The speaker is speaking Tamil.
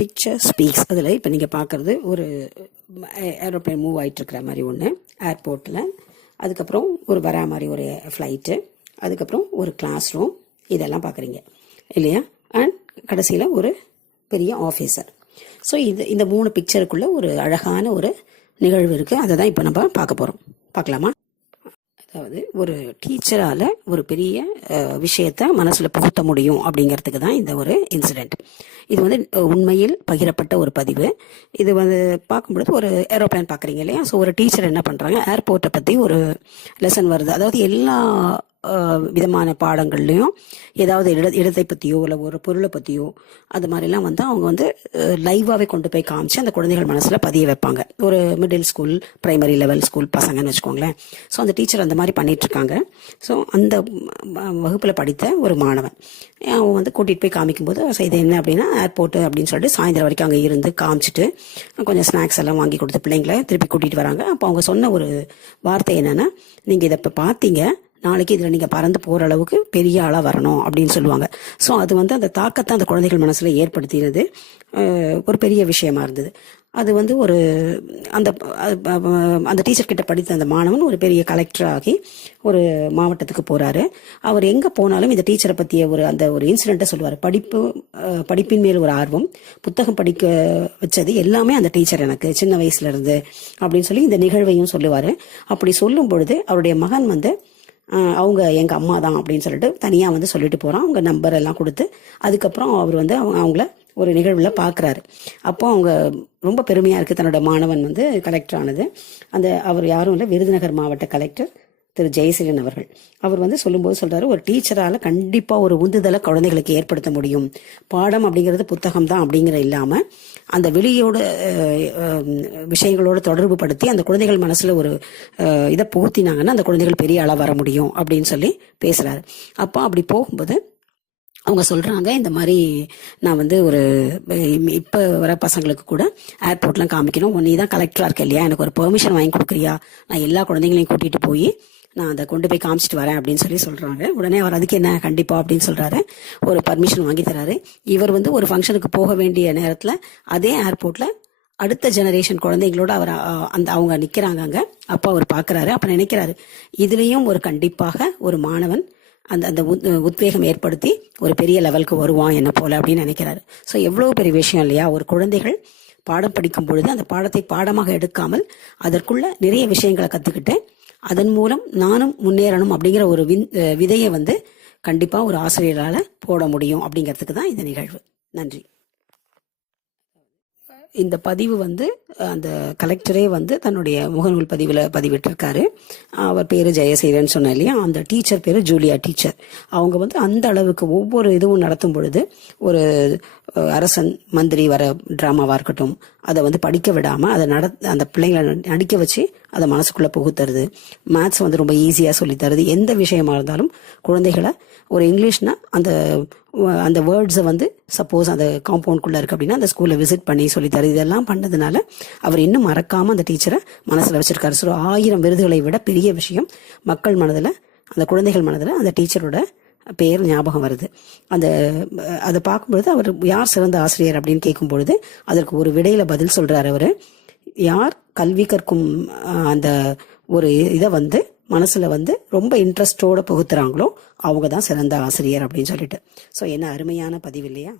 Picture speaks. அதில் இப்போ நீங்கள் பார்க்குறது ஒரு ஏரோப்ளைன் மூவ் ஆகிட்டுருக்கிற மாதிரி ஒன்று ஏர்போர்ட்டில், அதுக்கப்புறம் ஒரு வரா மாதிரி ஒரு ஃப்ளைட்டு, அதுக்கப்புறம் ஒரு கிளாஸ் ரூம், இதெல்லாம் பார்க்குறீங்க இல்லையா? அண்ட் கடைசியில் ஒரு பெரிய ஆஃபீஸர். ஸோ இந்த 3 பிக்சருக்குள்ளே ஒரு அழகான ஒரு நிகழ்வு இருக்குது. அதை தான் இப்போ நம்ம பார்க்க போகிறோம். பார்க்கலாமா? அதாவது ஒரு டீச்சரால் ஒரு பெரிய விஷயத்தை மனசில் புகுத்த முடியும் அப்படிங்கிறதுக்கு தான் இந்த ஒரு இன்சிடெண்ட். இது வந்து உண்மையில் பகிரப்பட்ட ஒரு பதிவு. இது வந்து பார்க்கும்பொழுது ஒரு ஏரோப்ளைன் பார்க்குறீங்க இல்லையா? ஸோ ஒரு டீச்சர் என்ன பண்ணுறாங்க, ஏர்போர்ட்டை பற்றி ஒரு லெசன் வருது. அதாவது எல்லா விதமான பாடங்கள்லையும் ஏதாவது இடத்தை பற்றியோ இல்லை ஒரு பொருளை பற்றியோ அது மாதிரிலாம் வந்து அவங்க வந்து லைவாகவே கொண்டு போய் காமிச்சு அந்த குழந்தைகள் மனசில் பதிய வைப்பாங்க. ஒரு middle school, primary level school பசங்கன்னு வச்சுக்கோங்களேன். ஸோ அந்த டீச்சர் அந்த மாதிரி பண்ணிகிட்ருக்காங்க. ஸோ அந்த வகுப்பில் படித்த ஒரு மாணவன் அவன் வந்து கூட்டிகிட்டு போய் காமிக்கும்போது, ஸோ இது என்ன அப்படின்னா ஏர்போர்ட்டு அப்படின்னு சொல்லிட்டு சாயந்தரம் வரைக்கும் அங்கே இருந்து காமிச்சிட்டு கொஞ்சம் ஸ்நாக்ஸ் எல்லாம் வாங்கி கொடுத்த பிள்ளைங்களை திருப்பி கூட்டிகிட்டு வராங்க. அப்போ அவங்க சொன்ன ஒரு வார்த்தை என்னென்னா, நீங்கள் இதை இப்போ பார்த்தீங்க, நாளைக்கு இதில் நீங்கள் பறந்து போகிற அளவுக்கு பெரிய ஆளாக வரணும் அப்படின்னு சொல்லுவாங்க. ஸோ அது வந்து அந்த தாக்கத்தை அந்த குழந்தைகள் மனசில் ஏற்படுத்தினது ஒரு பெரிய விஷயமா இருந்தது. அது வந்து ஒரு அந்த டீச்சர்கிட்ட படித்த அந்த மாணவன் ஒரு பெரிய கலெக்டர் ஆகி ஒரு மாவட்டத்துக்கு போகிறாரு. அவர் எங்கே போனாலும் இந்த டீச்சரை பற்றிய ஒரு இன்சிடெண்ட்டை சொல்லுவார். படிப்பின் மேல் ஒரு ஆர்வம், புத்தகம் படிக்க வச்சது எல்லாமே அந்த டீச்சர் எனக்கு சின்ன வயசுலேருந்து அப்படின்னு சொல்லி இந்த நிகழ்வையும் சொல்லுவார். அப்படி சொல்லும் பொழுது அவருடைய மகன் வந்து அவங்க எங்கள் அம்மா தான் அப்படின்னு சொல்லிட்டு தனியாக வந்து சொல்லிட்டு போகிறான். அவங்க நம்பர் எல்லாம் கொடுத்து அதுக்கப்புறம் அவர் வந்து அவங்கள ஒரு நிகழ்வில் பார்க்குறாரு. அப்போ அவங்க ரொம்ப பெருமையாக இருக்குது தன்னோட மாணவன் வந்து கலெக்டர் ஆனது. அவர் யாரும் இல்லை, விருதுநகர் மாவட்ட கலெக்டர் திரு ஜெயசீலன் அவர்கள். அவர் வந்து சொல்லும்போது சொல்கிறாரு, ஒரு டீச்சரால் கண்டிப்பாக ஒரு உந்துதலை குழந்தைகளுக்கு ஏற்படுத்த முடியும். பாடம் அப்படிங்கிறது புத்தகம் தான் அப்படிங்கிற இல்லாமல் அந்த வெளியோட விஷயங்களோட தொடர்பு படுத்தி அந்த குழந்தைகள் மனசில் ஒரு இதை புகுத்தினாங்கன்னா அந்த குழந்தைகள் பெரிய அளவு வர முடியும் அப்படின்னு சொல்லி பேசுகிறாரு. அப்போ அப்படி போகும்போது அவங்க சொல்கிறாங்க, இந்த மாதிரி நான் வந்து ஒரு இப்போ வர பசங்களுக்கு கூட ஏர்போர்ட்லாம் காமிக்கணும், நீ தான் கலெக்டராக இருக்க இல்லையா, எனக்கு ஒரு பெர்மிஷன் வாங்கி கொடுக்குறியா, நான் எல்லா குழந்தைங்களையும் கூட்டிகிட்டு போய் நான் அதை கொண்டு போய் காமிச்சிட்டு வரேன் அப்படின்னு சொல்லி சொல்கிறாங்க. உடனே அவர் அதுக்கு என்ன கண்டிப்பா அப்படின்னு சொல்கிறாரு. ஒரு பர்மிஷன் வாங்கி தராரு. இவர் வந்து ஒரு ஃபங்க்ஷனுக்கு போக வேண்டிய நேரத்தில் அதே ஏர்போர்ட்டில் அடுத்த ஜெனரேஷன் குழந்தைங்களோட அவர் அவங்க நிற்கிறாங்க அங்கே. அப்போ அவர் பார்க்குறாரு. அப்போ நினைக்கிறாரு, இதுலேயும் ஒரு கண்டிப்பாக ஒரு மாணவன் அந்த உத்வேகம் ஏற்படுத்தி ஒரு பெரிய லெவலுக்கு வருவான் என்ன போல அப்படின்னு நினைக்கிறாரு. ஸோ எவ்வளோ பெரிய விஷயம் இல்லையா? ஒரு குழந்தைகள் பாடம் படிக்கும் பொழுது அந்த பாடத்தை பாடமாக எடுக்காமல் அதற்குள்ள நிறைய விஷயங்களை கற்றுக்கிட்டு அதன் மூலம் நானும் முன்னேறணும் அப்படிங்கிற ஒரு விதையை வந்து கண்டிப்பாக ஒரு ஆசிரியரால் போட முடியும் அப்படிங்கிறதுக்கு தான் இந்த நிகழ்வு. நன்றி. இந்த பதிவு வந்து அந்த கலெக்டரே வந்து தன்னுடைய முகநூல் பதிவில் பதிவிட்டிருக்காரு. அவர் பேர் ஜெயசீலன் சொன்னேன் இல்லையா? அந்த டீச்சர் பேர் ஜூலியா டீச்சர். அவங்க வந்து அந்த அளவுக்கு ஒவ்வொரு இதுவும் நடத்தும் பொழுது ஒரு அரசன் மந்திரி வர ட்ராமாவாக இருக்கட்டும், அதை வந்து படிக்க விடாமல் அதை அந்த பிள்ளைங்களை நடிக்க வச்சு அதை மனசுக்குள்ளே புகுத்துறது, மேத்ஸ் வந்து ரொம்ப ஈஸியாக சொல்லித்தருது. எந்த விஷயமா இருந்தாலும் குழந்தைகளை ஒரு இங்கிலீஷ்னா அந்த வேர்ட்ஸை வந்து சப்போஸ் அந்த காம்பவுண்ட்குள்ளே இருக்குது அப்படின்னா அந்த ஸ்கூலில் விசிட் பண்ணி சொல்லித்தருது. இதெல்லாம் பண்ணதுனால அவர் இன்னும் மறக்காமல் அந்த டீச்சரை மனசில் வச்சிருக்காரு. ஸோ 1000 விருதுகளை விட பெரிய விஷயம் மக்கள் மனதில், அந்த குழந்தைகள் மனதில் அந்த டீச்சரோட பேர் ஞாபகம் வருது. அதை பார்க்கும்பொழுது அவர் யார் சிறந்த ஆசிரியர் அப்படின்னு கேட்கும் பொழுது அதற்கு ஒரு விடையில பதில் சொல்றாரு. அவர் யார் கல்வி கற்கும் அந்த ஒரு இதை வந்து மனசுல வந்து ரொம்ப இன்ட்ரெஸ்டோட புகுத்துறாங்களோ அவங்க தான் சிறந்த ஆசிரியர் அப்படின்னு சொல்லிட்டு. ஸோ என்ன அருமையான பதிவு இல்லையா?